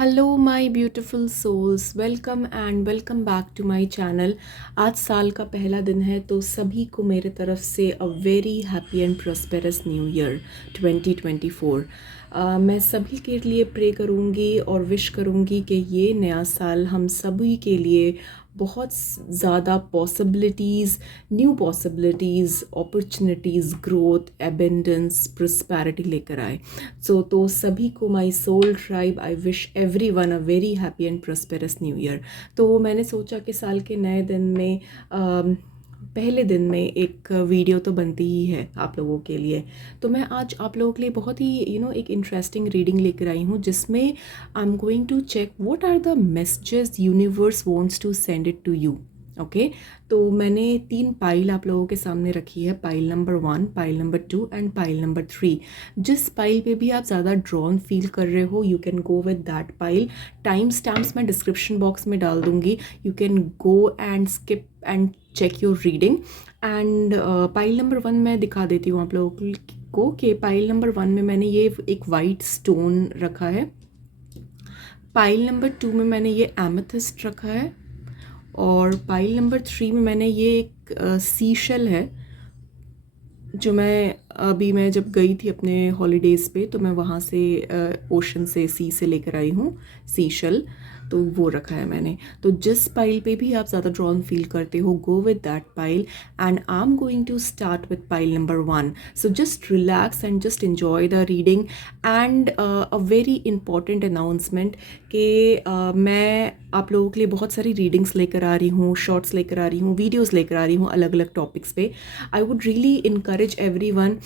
Hello my beautiful souls, welcome and welcome back to my channel. आज साल का पहला दिन है तो सभी को मेरे तरफ से अ very happy and prosperous new year 2024। मैं सभी के लिए प्रे करूँगी और विश करूँगी कि ये नया साल हम सभी के लिए बहुत ज़्यादा possibilities, new possibilities, opportunities, growth, abundance, prosperity लेकर आए। तो सभी को my soul tribe I wish everyone a very happy and prosperous new year. तो मैंने सोचा कि साल के नए दिन में पहले दिन में एक वीडियो तो बनती ही है आप लोगों के लिए। तो मैं आज आप लोगों के लिए बहुत ही एक इंटरेस्टिंग रीडिंग लेकर आई हूँ, जिसमें I am going to check what are the messages universe wants to send it to you. Okay, तो मैंने 3 पाइल आप लोगों के सामने रखी है, pile number 1, pile number 2 and pile number 3। जिस पाइल पे भी आप ज़्यादा ड्रॉन फील कर रहे हो, you can go with that pile. Time stamps मैं डिस्क्रिप्शन बॉक्स में डाल दूंगी, you can go and skip and check your reading. And pile number 1 मैं दिखा देती हूँ आप लोगों को कि पाइल नंबर 1 में मैंने ये एक वाइट स्टोन रखा है, पाइल नंबर 2 में मैंने ये एमेथिस्ट रखा है, और पाइल नंबर 3 में मैंने ये एक सीशल है जो मैं जब गई थी अपने हॉलीडेज़ पे, तो मैं वहाँ से ओशन से, सी से लेकर आई हूँ सीशल, तो वो रखा है मैंने। तो जिस पाइल पे भी आप ज़्यादा ड्रॉन फील करते हो, go with that pile and I am going to start with pile number 1। So just relax and just enjoy the reading. And a very important announcement कि मैं आप लोगों के लिए बहुत सारी रीडिंग्स लेकर आ रही हूँ, शॉर्ट्स लेकर आ रही हूँ, वीडियोज़ लेकर आ रही हूँ अलग अलग टॉपिक्स पे। I would really encourage everyone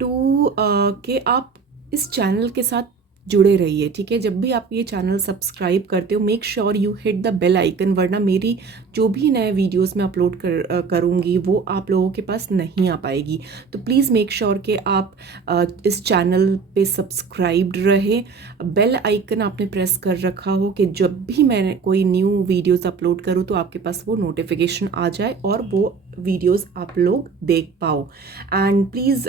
to कि आप इस चैनल के साथ जुड़े रहिए, ठीक है। जब भी आप ये चैनल सब्सक्राइब करते हो, make sure you hit the bell icon, वरना मेरी जो भी नए वीडियोस मैं अपलोड करूँगी वो आप लोगों के पास नहीं आ पाएगी। तो प्लीज़ मेक श्योर कि आप इस चैनल पे सब्सक्राइब्ड रहे, बेल आइकन आपने प्रेस कर रखा हो कि जब भी मैं कोई न्यू वीडियोस अपलोड करूँ तो आपके पास वो नोटिफिकेशन आ जाए और वो वीडियोस आप लोग देख पाओ। एंड प्लीज़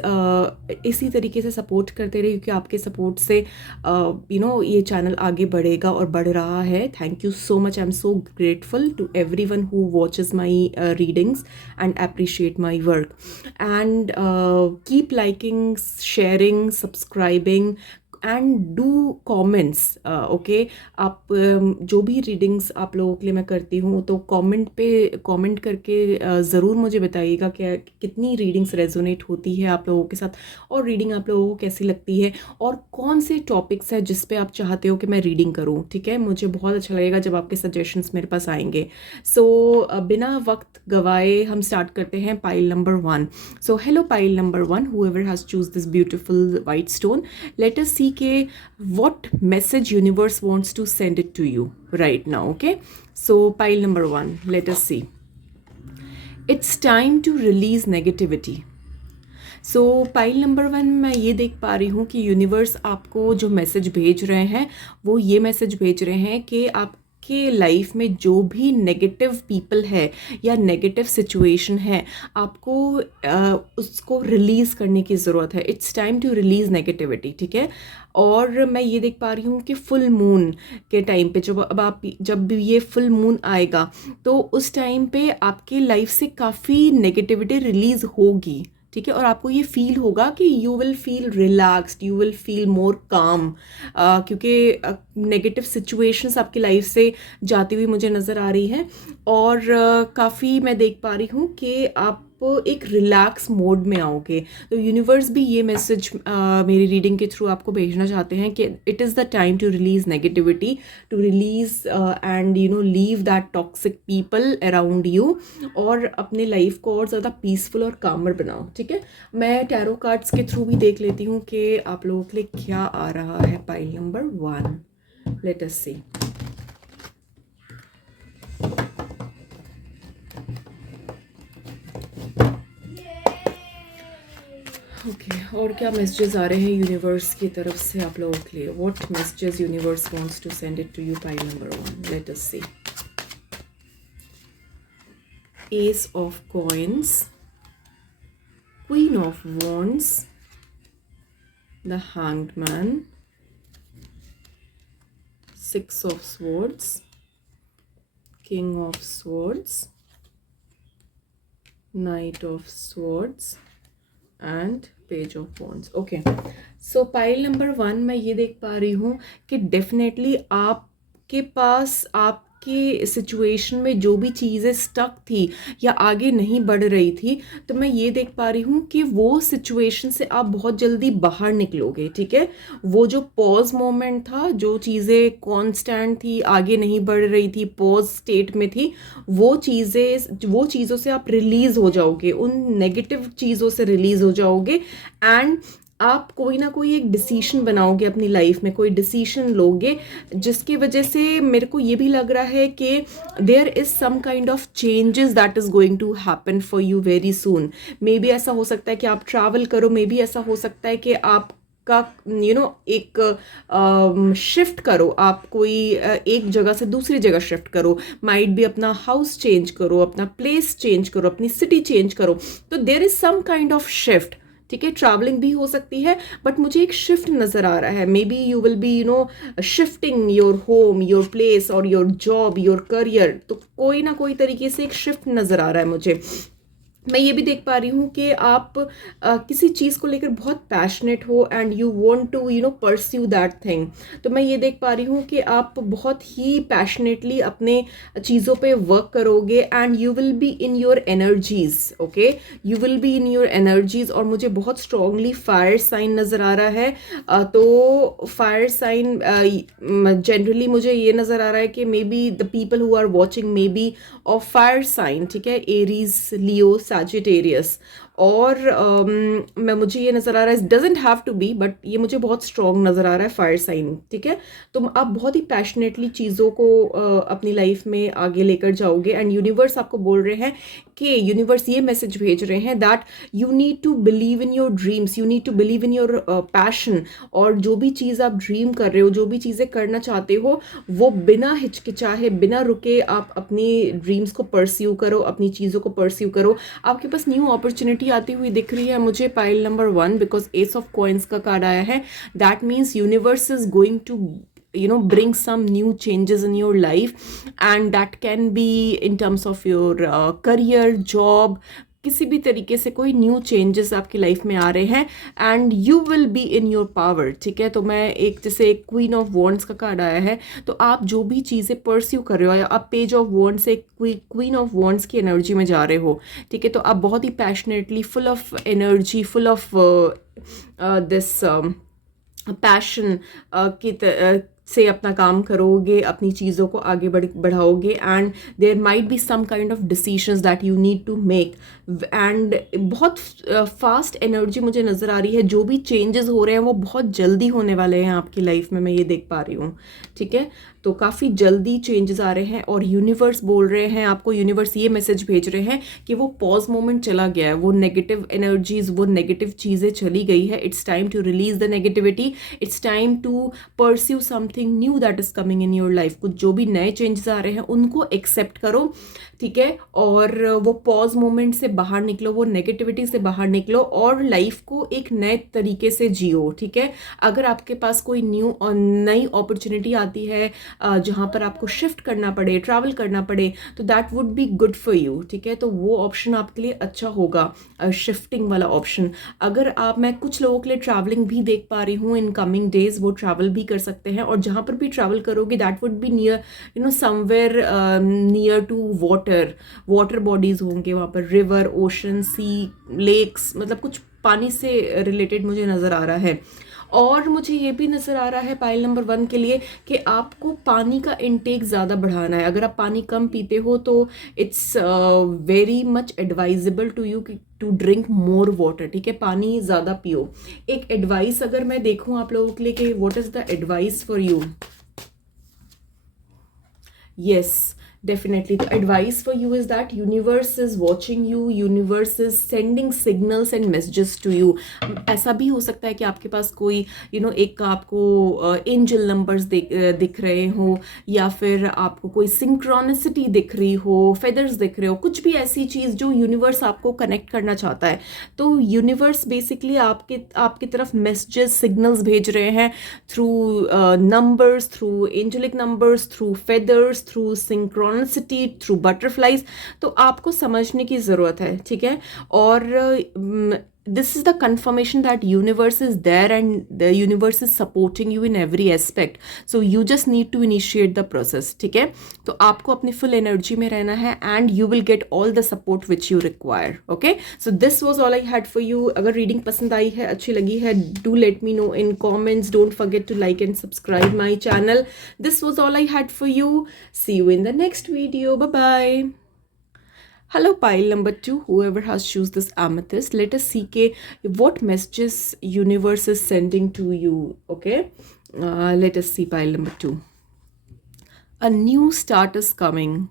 इसी तरीके से सपोर्ट करते रहिए, क्योंकि आपके सपोर्ट से ये चैनल आगे बढ़ेगा और बढ़ रहा है। Thank you so much, I am so grateful to everyone who watches my readings and appreciate my work. And keep liking, sharing, subscribing and do comments. Okay, आप जो भी रीडिंग्स आप लोगों के लिए मैं करती हूँ तो कमेंट करके ज़रूर मुझे बताइएगा कि कितनी रीडिंग्स रेजोनेट होती है आप लोगों के साथ, और रीडिंग आप लोगों को कैसी लगती है, और कौन से टॉपिक्स है जिस पे आप चाहते हो कि मैं रीडिंग करूँ, ठीक है। मुझे बहुत अच्छा लगेगा जब आपके सजेशंस मेरे पास आएंगे। सो बिना वक्त गवाए हम स्टार्ट करते हैं pile number 1। So hello pile number 1, whoever has choose this beautiful white stone, let us see के what message universe wants to send it to you right now. Okay, so pile number 1, let us see. It's time to release negativity. So pile number 1 मैं ये देख पा रही हूँ कि universe आपको जो मैसेज भेज रहे हैं वो ये मैसेज भेज रहे हैं कि आपके लाइफ में जो भी नेगेटिव पीपल है या नेगेटिव सिचुएशन है, आपको उसको रिलीज़ करने की ज़रूरत है। It's time to release negativity, ठीक है। और मैं ये देख पा रही हूँ कि फुल मून के टाइम पे जब भी ये फुल मून आएगा तो उस टाइम पे आपके लाइफ से काफ़ी नेगेटिविटी रिलीज़ होगी, ठीक है। और आपको ये फील होगा कि you will feel relaxed, you will feel more काम, क्योंकि नेगेटिव सिचुएशंस आपकी लाइफ से जाती हुई मुझे नज़र आ रही हैं। और काफ़ी मैं देख पा रही हूँ कि आप एक रिलैक्स मोड में आओगे। तो यूनिवर्स भी ये मैसेज मेरी रीडिंग के थ्रू आपको भेजना चाहते हैं कि it is the time to release negativity, to release and leave that toxic people around you, और अपने लाइफ को और ज़्यादा पीसफुल और कामर बनाओ, ठीक है। मैं टैरो कार्ड्स के थ्रू भी देख लेती हूँ कि आप लोगों के लिए क्या आ रहा है। पाइल नंबर 1, लेट अस सी। ओके, और क्या मैसेजेस आ रहे हैं यूनिवर्स की तरफ से आप लोगों के लिए? What messages universe wants to send it to you? Pile number 1, let us see. Ace of coins, queen of wands, the hanged man, 6 of swords, king of swords, knight of swords and page of wands. Okay, so pile number 1 मैं ये देख पा रही हूँ कि definitely आपके पास आपके situation में जो भी चीज़ें स्टक थी या आगे नहीं बढ़ रही थी, तो मैं ये देख पा रही हूँ कि वो सिचुएशन से आप बहुत जल्दी बाहर निकलोगे. ठीक है, वो जो पॉज मोमेंट था, जो चीज़ें कांस्टेंट थी, आगे नहीं बढ़ रही थी, पॉज स्टेट में थी, वो चीज़ों से आप रिलीज हो जाओगे, उन नेगेटिव चीज़ों से रिलीज हो जाओगे एंड आप कोई ना कोई एक डिसीशन बनाओगे अपनी लाइफ में, कोई डिसीशन लोगे जिसकी वजह से मेरे को ये भी लग रहा है कि there is some kind of changes that is going to happen for you very soon. Maybe ऐसा हो सकता है कि आप ट्रैवल करो, मे बी ऐसा हो सकता है कि आप का एक शिफ्ट करो, आप कोई एक जगह से दूसरी जगह शिफ्ट करो, माइट भी अपना हाउस चेंज करो, अपना प्लेस चेंज करो, अपनी सिटी चेंज करो. तो there is some kind of shift. ठीक है, ट्रैवलिंग भी हो सकती है, बट मुझे एक शिफ्ट नज़र आ रहा है. May be you will B shifting your home, your place और योर जॉब, योर करियर. तो कोई ना कोई तरीके से एक शिफ्ट नज़र आ रहा है मुझे. मैं ये भी देख पा रही हूँ कि आप किसी चीज़ को लेकर बहुत पैशनेट हो and you want to pursue that thing. तो मैं ये देख पा रही हूँ कि आप बहुत ही पैशनेटली अपने चीज़ों पे वर्क करोगे and you will be in your energies. Okay, you will be in your energies. और मुझे बहुत स्ट्रांगली फायर साइन नज़र आ रहा है. तो फायर साइन जनरली मुझे ये नज़र आ रहा है कि maybe the people who are watching maybe of fire sign. ठीक है, एरीज, लियो, सैजिटेरियस. और मैं मुझे ये नज़र आ रहा है, doesn't have to be, but ये मुझे बहुत स्ट्रॉन्ग नज़र आ रहा है फायर साइन. ठीक है, तो आप बहुत ही पैशनेटली चीज़ों को अपनी लाइफ में आगे लेकर जाओगे एंड यूनिवर्स आपको बोल रहे हैं कि यूनिवर्स ये मैसेज भेज रहे हैं that you need to believe in your dreams, you need to believe in your passion. और जो भी चीज़ आप ड्रीम कर रहे हो, जो भी चीज़ें करना चाहते हो, वो बिना हिचकिचाहे, बिना रुके आप अपनी ड्रीम्स को परस्यू करो, अपनी चीज़ों को परस्यू करो. आपके पास न्यू अपॉर्चुनिटी आती हुई दिख रही है मुझे pile number 1, because ace of coins का कार्ड आया है. That means universe is going to bring some new changes in your life, and that can be in terms of your career, job. किसी भी तरीके से कोई न्यू चेंजेस आपकी life में आ रहे हैं and you will be in your power. ठीक है, तो मैं जैसे एक क्वीन ऑफ वॉन्ड्स का कार्ड आया है, तो आप जो भी चीज़ें परस्यू कर रहे हो, या आप पेज ऑफ वॉन्ड्स से क्वीन ऑफ वॉन्ड्स की एनर्जी में जा रहे हो. ठीक है, तो आप बहुत ही passionately, full of energy, full of this passion से अपना काम करोगे, अपनी चीज़ों को आगे बढ़ाओगे and there might be some kind of decisions that you need to make. And बहुत फास्ट एनर्जी मुझे नज़र आ रही है. जो भी चेंजेस हो रहे हैं वो बहुत जल्दी होने वाले हैं आपकी लाइफ में, मैं ये देख पा रही हूँ. ठीक है, तो काफ़ी जल्दी चेंजेस आ रहे हैं और यूनिवर्स बोल रहे हैं आपको, यूनिवर्स ये मैसेज भेज रहे हैं कि वो पॉज मोमेंट चला गया है, वो नेगेटिव एनर्जीज, वो नेगेटिव चीज़ें चली गई है. It's time to release the negativity, it's time to pursue something new that is coming in your life. कुछ जो भी नए चेंजेस आ रहे हैं उनको एक्सेप्ट करो. ठीक है, और वो पॉज मोमेंट से बाहर निकलो, वो नेगेटिविटी से बाहर निकलो और लाइफ को एक नए तरीके से जियो. ठीक है, अगर आपके पास कोई न्यू और नई अपॉर्चुनिटी आती है जहाँ पर आपको शिफ्ट करना पड़े, ट्रैवल करना पड़े, तो that would be good for you. ठीक है, तो वो ऑप्शन आपके लिए अच्छा होगा, शिफ्टिंग वाला ऑप्शन. अगर मैं कुछ लोगों के लिए ट्रैवलिंग भी देख पा रही हूँ इन कमिंग डेज, वो ट्रैवल भी कर सकते हैं और जहाँ पर भी ट्रैवल करोगे that would be near somewhere near to water bodies होंगे वहाँ पर, रिवर, ओशन, सी, लेक्स, मतलब कुछ पानी से रिलेटेड मुझे नज़र आ रहा है. और मुझे ये भी नज़र आ रहा है पाइल नंबर 1 के लिए कि आपको पानी का इनटेक ज़्यादा बढ़ाना है. अगर आप पानी कम पीते हो तो it's very much advisable to you to drink more water. ठीक है, पानी ज़्यादा पियो. एक एडवाइस अगर मैं देखूँ आप लोगों के लिए कि what is the advice for you. Yes, Definitely. The advice for you is that universe is watching you, universe is sending signals and messages to you. ऐसा भी हो सकता है कि आपके पास कोई एक आपको एंजल नंबर्स दिख रहे हो, या फिर आपको कोई सिंक्रोनिसिटी दिख रही हो, फेदर्स दिख रहे हो, कुछ भी ऐसी चीज़ जो यूनिवर्स आपको कनेक्ट करना चाहता है. तो यूनिवर्स बेसिकली आपकी तरफ मैसेजेस सिग्नल्स भेज रहे हैं through numbers, through angelic numbers, through feathers, through synchronicity, through butterflies. तो आपको समझने की ज़रूरत है, ठीक है. और this is the confirmation that universe is there and the universe is supporting you in every aspect. So you just need to initiate the process. ठीक है. तो आपको अपनी full energy में रहना है and you will get all the support which you require. Okay. So this was all I had for you. अगर reading पसंद आई है, अच्छी लगी है, do let me know in comments. Don't forget to like and subscribe my channel. This was all I had for you. See you in the next video. Bye bye. Hello pile number 2, whoever has choose this amethyst, let us see what messages universe is sending to you. Okay, let us see pile number 2. A new start is coming.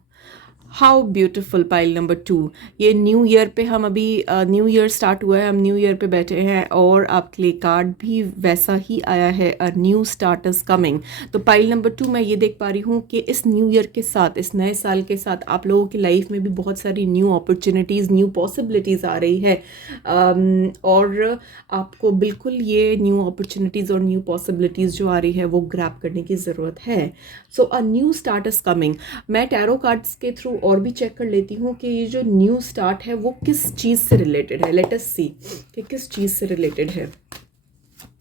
How beautiful pile number 2. ये new year पे हम अभी new year start हुआ है, हम new year पे बैठे हैं और आपके लिए कार्ड भी वैसा ही आया है, अ न्यू स्टार्ट इज कमिंग. तो पाइल नंबर 2 मैं ये देख पा रही हूँ कि इस न्यू ईयर के साथ, इस नए साल के साथ आप लोगों की लाइफ में भी बहुत सारी न्यू अपॉर्चुनिटीज़, न्यू पॉसिबिलिटीज़ आ रही है. और आपको बिल्कुल ये न्यू अपॉर्चुनिटीज़ और न्यू पॉसिबिलिटीज़ जो आ रही है वो ग्रैब करने की ज़रूरत है. So a new start is coming. मैं टैरो कार्ड्स के थ्रू और भी चेक कर लेती हूँ कि ये जो न्यू स्टार्ट है वो किस चीज़ से रिलेटेड है. लेट अस सी कि किस चीज़ से रिलेटेड है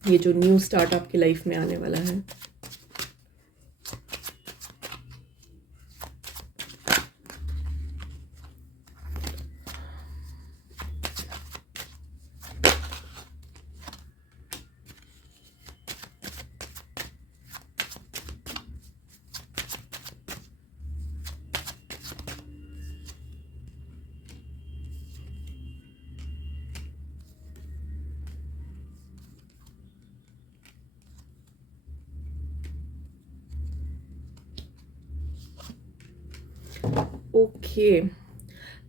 ये जो न्यू स्टार्ट आपकी लाइफ में आने वाला है. ओके,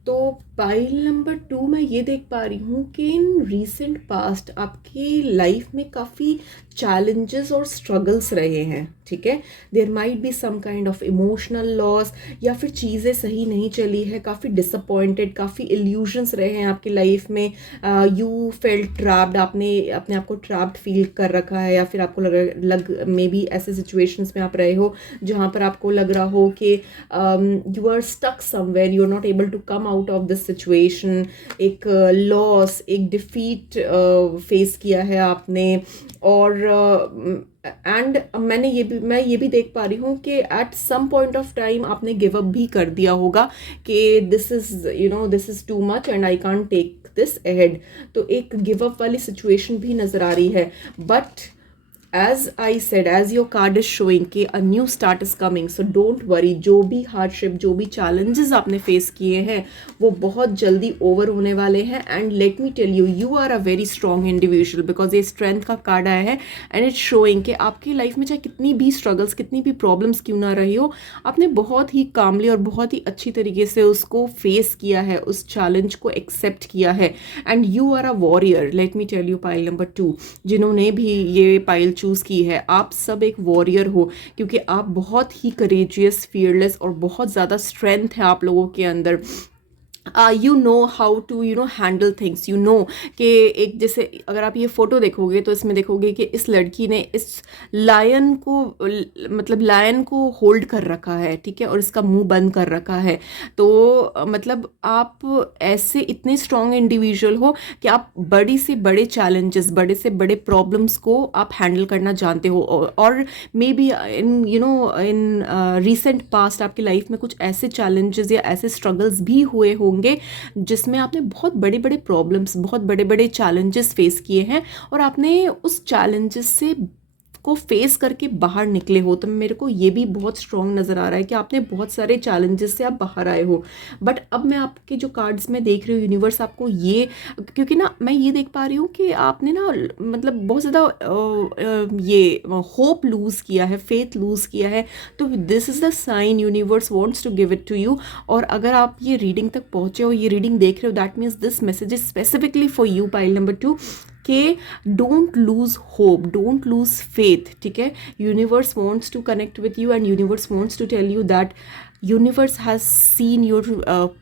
तो पाइल नंबर 2 मैं ये देख पा रही हूँ कि इन रीसेंट पास्ट आपकी लाइफ में काफ़ी चैलेंजेस और स्ट्रगल्स रहे हैं. ठीक है, there might be some kind of emotional loss, या फिर चीज़ें सही नहीं चली है, काफ़ी डिसअपॉइंटेड, काफ़ी इल्यूजन्स रहे हैं आपकी लाइफ में. यू फेल्ट ट्रैप्ड, आपने अपने आप को ट्रैप्ड फील कर रखा है, या फिर आपको लग मे बी ऐसे सिचुएशंस में आप रहे हो जहाँ पर आपको लग रहा हो कि you are stuck somewhere, you are not able to come out of this situation. एक लॉस, एक डिफीट फेस किया है आपने. और एंड मैं ये भी देख पा रही हूँ कि at some point of time आपने गिव अप भी कर दिया होगा कि this is too much and I can't take this ahead. तो एक गिव अप वाली सिचुएशन भी नज़र आ रही है. But as I said, as your card is showing कि a new start is coming, so don't worry. जो भी hardship, जो भी challenges आपने face किए हैं वो बहुत जल्दी over होने वाले हैं. and let me tell you, you are a very strong individual because ये strength का card आया है and it's showing कि आपकी life में चाहे कितनी भी struggles, कितनी भी problems क्यों ना रही हो, आपने बहुत ही calmly और बहुत ही अच्छी तरीके से उसको face किया है, उस challenge को accept किया है. and you are a warrior. let me tell you, pile number 2, जिन्होंने भी ये pile चूज़ की है, आप सब एक वॉरियर हो, क्योंकि आप बहुत ही करेजियस, फियरलेस और बहुत ज़्यादा स्ट्रेंथ है आप लोगों के अंदर. You know how to handle things. You know कि एक जैसे अगर आप ये फ़ोटो देखोगे तो इसमें देखोगे कि इस लड़की ने इस लायन को होल्ड कर रखा है. ठीक है, और इसका मुंह बंद कर रखा है. तो मतलब आप ऐसे इतने स्ट्रॉन्ग इंडिविजुअल हो कि आप बड़ी से बड़े चैलेंजेस, बड़े से बड़े प्रॉब्लम्स को आप हैंडल करना जानते हो. और may be in recent past आपकी लाइफ में कुछ ऐसे चैलेंजेस या ऐसे स्ट्रगल्स भी हुए होंगे जिसमें आपने बहुत बड़े बड़े प्रॉब्लम्स, बहुत बड़े बड़े चैलेंजेस फेस किए हैं और आपने उस चैलेंजेस से को फेस करके बाहर निकले हो। तो मेरे को ये भी बहुत स्ट्रांग नज़र आ रहा है कि आपने बहुत सारे चैलेंजेस से आप बाहर आए हो। बट अब मैं आपके जो कार्ड्स में देख रही हूँ, यूनिवर्स आपको ये, क्योंकि ना मैं ये देख पा रही हूँ कि आपने ना मतलब बहुत ज़्यादा ये होप लूज़ किया है, फेथ लूज़ किया है। तो this is the sign universe wants to give it to you. और अगर आप ये रीडिंग तक पहुँचे हो, ये रीडिंग देख रहे हो, that means this message is specifically for you, pile number 2, कि don't lose hope, don't lose faith, ठीक है। Universe wants to connect with you and universe wants to tell you that universe has seen your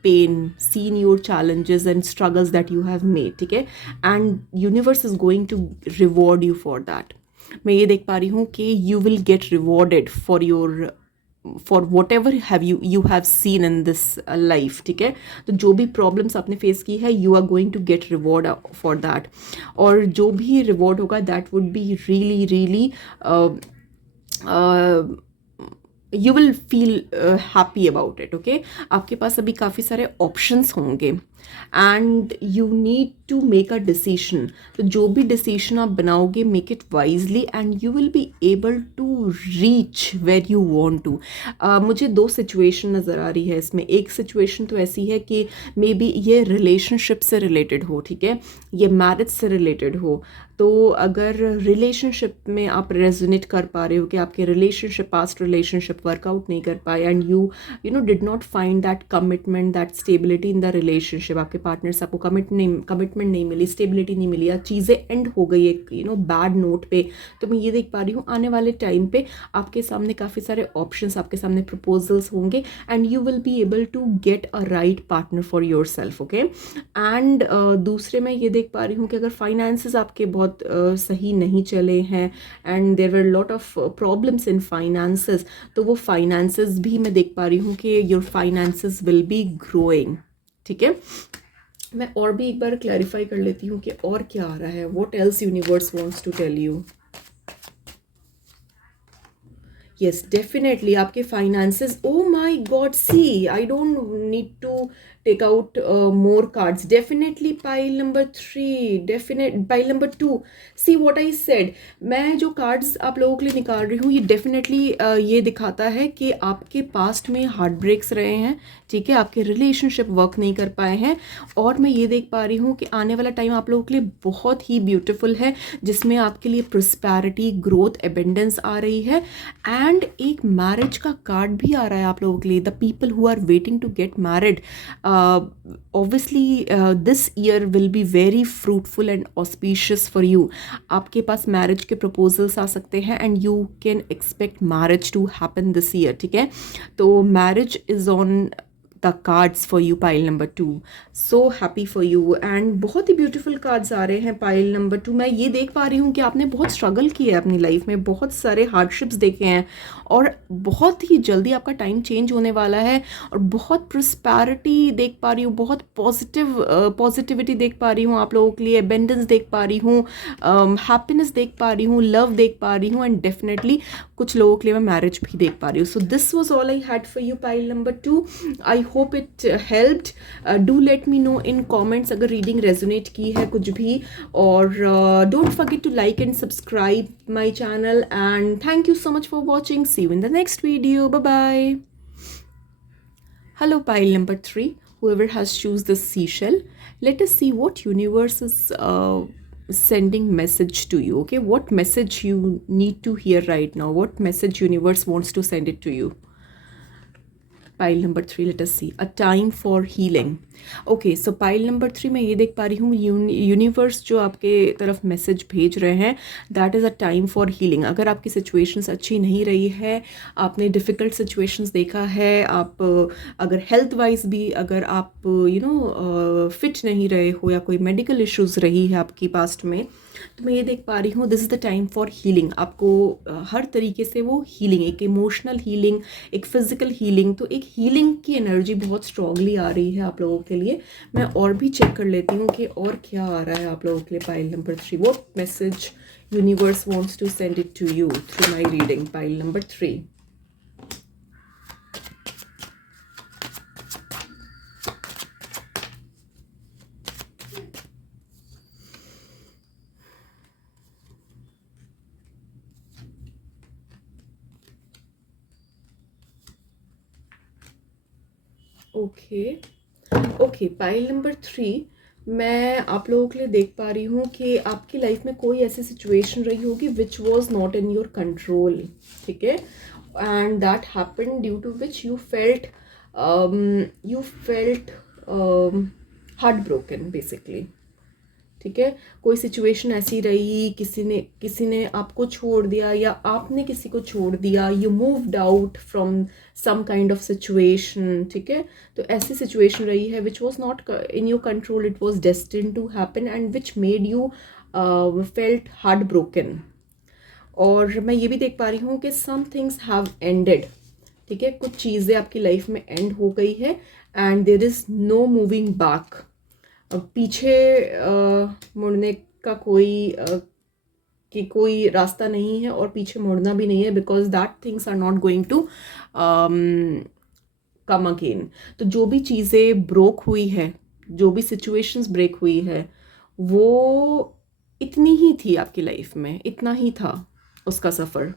pain, seen your challenges and struggles that you have made, ठीक है, and universe is going to reward you for that. मैं ये देख पा रही हूँ कि you will get rewarded for whatever you have seen in this life, ठीक है। तो जो भी प्रॉब्लम्स आपने फेस की है, you are going to get reward for that, और जो भी रिवॉर्ड होगा that would be really really you will feel happy about it, okay. आपके पास अभी काफ़ी सारे ऑप्शंस होंगे and you need to make a decision. तो जो भी डिसीजन आप बनाओगे, make it wisely and you will be able to reach where you want to. मुझे दो सिचुएशन नज़र आ रही है इसमें। एक सिचुएशन तो ऐसी है कि मे बी ये रिलेशनशिप से रिलेटेड हो, ठीक है, ये मैरिज से रिलेटेड हो। तो अगर रिलेशनशिप में आप रेजोनेट कर पा रहे हो कि आपके रिलेशनशिप, पास्ट रिलेशनशिप वर्कआउट नहीं कर पाए and you know did not find that commitment, that stability in the relationship, आपके पार्टनर से आपको कमिटमेंट नहीं मिली, स्टेबिलिटी नहीं मिली, या चीज़ें एंड हो गई एक बैड नोट पे। तो मैं ये देख पा रही हूँ आने वाले टाइम पे आपके सामने काफ़ी सारे ऑप्शंस, आपके सामने प्रपोजल्स होंगे and you will be able to get a right partner for yourself, okay. एंड दूसरे मैं ये देख पा रही हूँ कि अगर फाइनेंसेस आपके बहुत सही नहीं चले हैं and there were lot of problems in finances, तो वो फाइनेंसेस भी मैं देख पा रही हूँ कि your finances will be growing, ठीक है। मैं और भी एक बार क्लैरिफाई कर लेती हूँ कि और क्या आ रहा है, what else universe wants to tell you. Yes, definitely आपके finances, oh my God, see I don't need to take out more cards. Definitely pile number 3, definite pile number 2. See what I said, मैं जो cards आप लोगों के लिए निकाल रही हूँ, ये डेफिनेटली ये दिखाता है कि आपके पास्ट में हार्ट ब्रेक्स रहे हैं, ठीक है, आपके रिलेशनशिप वर्क नहीं कर पाए हैं। और मैं ये देख पा रही हूँ कि आने वाला टाइम आप लोगों के लिए बहुत ही ब्यूटीफुल है, जिसमें आपके लिए प्रोस्पैरिटी, ग्रोथ, एबेंडेंस आ रही है। एंड एक मैरिज का कार्ड भी आ रहा है आप लोगों के लिए, the people who are waiting to get married. Obviously this year will be very fruitful and auspicious for you. आपके पास मैरिज के प्रपोजल्स आ सकते हैं and you can expect marriage to happen this year, ठीक है। तो marriage is on the cards for you, pile number 2। So happy for you and बहुत ही ब्यूटीफुल कार्ड्स आ रहे हैं पाइल नंबर 2। मैं ये देख पा रही हूँ कि आपने बहुत स्ट्रगल किया है अपनी लाइफ में, बहुत सारे हार्डशिप्स देखे हैं और बहुत ही जल्दी आपका टाइम चेंज होने वाला है। और बहुत प्रोस्पैरिटी देख पा रही हूँ, बहुत पॉजिटिविटी देख पा रही हूँ आप लोगों के लिए, एबेंडेंस देख पा रही हूँ, हैप्पीनेस देख पा रही हूँ, लव देख पा रही हूँ एंड डेफिनेटली कुछ लोगों के लिए मैं मैरिज भी देख पा रही हूँ। So this was all I had for you, pile number 2। I hope it helped. Do let me know in comments अगर रीडिंग रेजोनेट की है कुछ भी, और don't forget to like and subscribe my channel and thank you so much for watching. See you in the next video. Bye bye. Hello pile number 3, whoever has choose this seashell, let us see what universe is sending message to you, okay, what message you need to hear right now, what message universe wants to send it to you. Pile number 3, let us see, a time for healing. Okay, so pile number 3 में ये देख पा रही हूँ universe जो आपके तरफ message भेज रहे हैं, that is a time for healing. अगर आपकी सिचुएशंस अच्छी नहीं रही है, आपने डिफ़िकल्ट सिचुएशंस देखा है, आप अगर हेल्थ वाइज भी अगर आप फिट नहीं रहे हो या कोई मेडिकल इश्यूज़ रही है आपकी पास्ट में, तो मैं ये देख पा रही हूँ this is the time for healing. आपको हर तरीके से वो हीलिंग, एक इमोशनल हीलिंग, एक फिजिकल हीलिंग, तो एक हीलिंग की एनर्जी बहुत स्ट्रांगली आ रही है आप लोगों के लिए। मैं और भी चेक कर लेती हूँ कि और क्या आ रहा है आप लोगों के लिए pile number 3, what message universe wants to send it to you through my reading, pile number 3। Okay okay, pile number 3, मैं आप लोगों के लिए देख पा रही हूँ कि आपकी लाइफ में कोई ऐसी सिचुएशन रही होगी which was not in your control, ठीक है, and that happen due to which you felt heart broken basically, ठीक है। कोई सिचुएशन ऐसी रही, किसी ने आपको छोड़ दिया या आपने किसी को छोड़ दिया, you moved out from some kind of situation, ठीक है। तो ऐसी सिचुएशन रही है which was not in your control, it was destined to happen and which made you felt heart broken. और मैं ये भी देख पा रही हूँ कि सम थिंग्स हैव एंडेड, ठीक है, कुछ चीज़ें आपकी लाइफ में एंड हो गई है and there is no moving back. पीछे मुड़ने का कोई रास्ता नहीं है और पीछे मुड़ना भी नहीं है, because that things are not going to come again. तो जो भी चीज़ें ब्रोक हुई है, जो भी सिचुएशंस ब्रेक हुई है, वो इतनी ही थी आपकी लाइफ में, इतना ही था उसका सफ़र,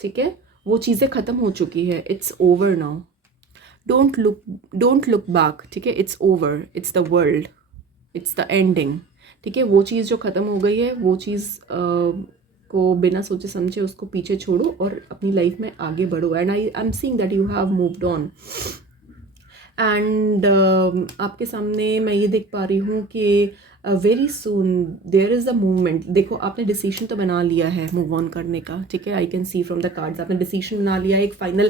ठीक है। वो चीज़ें ख़त्म हो चुकी है, it's over now. Don't look back, ठीक है, it's over, it's the world, it's the ending, ठीक है। वो चीज़ जो ख़त्म हो गई है, वो चीज़ को बिना सोचे समझे उसको पीछे छोड़ो और अपनी लाइफ में आगे बढ़ो। And I am seeing that you have moved on. And आपके सामने मैं ये देख पा रही हूँ कि very soon there is a movement. देखो, आपने डिसीजन तो बना लिया है मूव ऑन करने का, ठीक है, I can see from the cards, आपने डिसीजन बना लिया है। एक फाइनल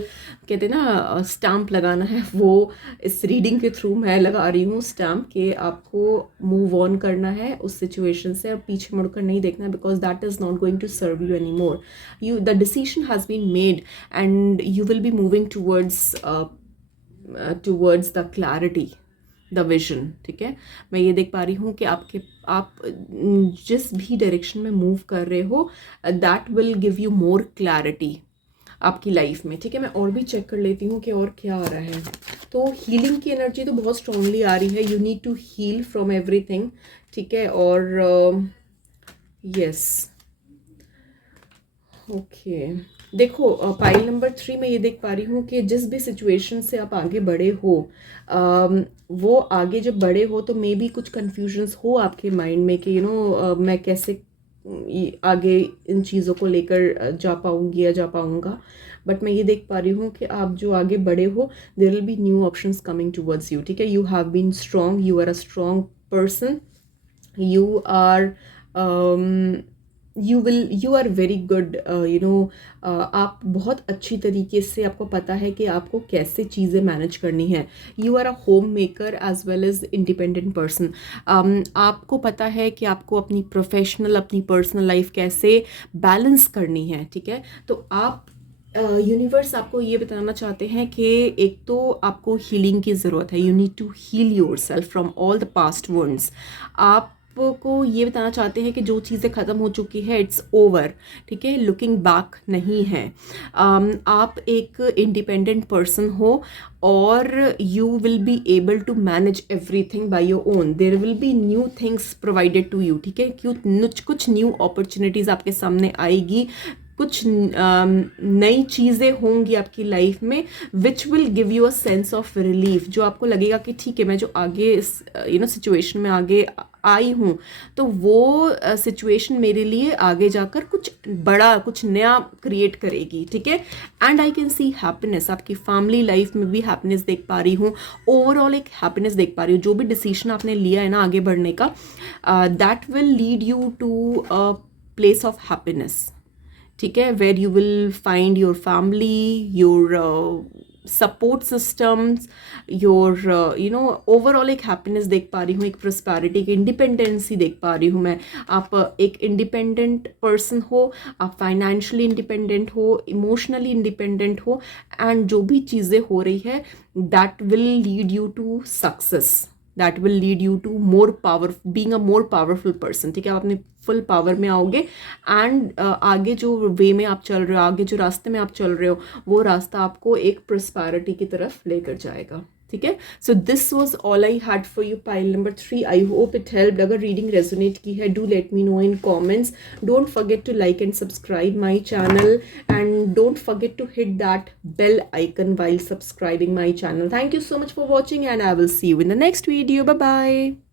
कहते हैं ना स्टैम्प लगाना है, वो इस रीडिंग के थ्रू मैं लगा रही हूँ स्टैम्प, कि आपको मूव ऑन करना है उस सिचुएशन से और पीछे मुड़कर नहीं देखना है, because that is not going to serve you any more. The decision has been made and you will be moving towards the clarity, the vision, ठीक है। मैं ये देख पा रही हूँ कि आप जिस भी डायरेक्शन में मूव कर रहे हो, that will give you more clarity आपकी लाइफ में, ठीक है। मैं और भी चेक कर लेती हूँ कि और क्या आ रहा है। तो हीलिंग की एनर्जी तो बहुत स्ट्रांगली आ रही है, you need to heal from everything, ठीक है। और यस, ओके, देखो, पाइल नंबर 3 में ये देख पा रही हूँ कि जिस भी सिचुएशन से आप आगे बढ़े हो, वो आगे जब बढ़े हो तो मे बी कुछ कन्फ्यूजन्स हो आपके माइंड में कि मैं कैसे आगे इन चीज़ों को लेकर जा पाऊँगी या जा पाऊँगा। बट मैं ये देख पा रही हूँ कि आप जो आगे बढ़े हो, there will be new options coming towards you, ठीक है। You have been strong, you are a strong person, you are you are very good, आप बहुत अच्छी तरीके से, आपको पता है कि आपको कैसे चीज़ें मैनेज करनी है। You are a homemaker as well as independent person. आपको पता है कि आपको अपनी प्रोफेशनल, अपनी पर्सनल लाइफ कैसे बैलेंस करनी है, ठीक है। तो आप यूनिवर्स आपको ये बताना चाहते हैं कि एक तो आपको हीलिंग की ज़रूरत है, you need to heal yourself from all the past wounds. आपको ये बताना चाहते हैं कि जो चीज़ें ख़त्म हो चुकी है, इट्स ओवर, ठीक है, लुकिंग बैक नहीं है। आप एक इंडिपेंडेंट पर्सन हो और you will be able to manage everything by your own. There will be new things provided to you, ठीक है। कुछ न्यू अपॉर्चुनिटीज़ आपके सामने आएगी, कुछ नई चीज़ें होंगी आपकी लाइफ में which will give you a sense of relief, जो आपको लगेगा कि ठीक है, मैं जो आगे सिचुएशन में आगे आई हूँ, तो वो सिचुएशन मेरे लिए आगे जाकर कुछ बड़ा, कुछ नया क्रिएट करेगी, ठीक है। And I can see happiness, आपकी फैमिली लाइफ में भी हैप्पीनेस देख पा रही हूँ, ओवरऑल एक हैप्पीनेस देख पा रही हूँ। जो भी डिसीजन आपने लिया है ना आगे बढ़ने का, that will lead you to a place of happiness, ठीक है, where you will find your family, your support systems, your overall एक हैप्पीनेस देख पा रही हूँ, एक प्रॉस्पेरिटी, की इंडिपेंडेंसी देख पा रही हूँ मैं। आप एक इंडिपेंडेंट पर्सन हो, आप फाइनेंशियली इंडिपेंडेंट हो, इमोशनली इंडिपेंडेंट हो, एंड जो भी चीज़ें हो रही है, that will lead you to success, that will lead you to more power, being a more powerful person, ठीक है। आप अपने फुल पावर में आओगे एंड आगे जो वे में आप चल रहे हो, आगे जो रास्ते में आप चल रहे हो, वो रास्ता आपको एक प्रॉस्पेरिटी की तरफ लेकर जाएगा, ठीक है. So this was all I had for you pile number 3. I hope it helped. अगर रीडिंग रेजोनेट की है, do let me know in comments. Don't forget to like and subscribe my channel, and don't forget to hit that bell icon while subscribing my channel. Thank you so much for watching, and I will see you in the next video. Bye bye.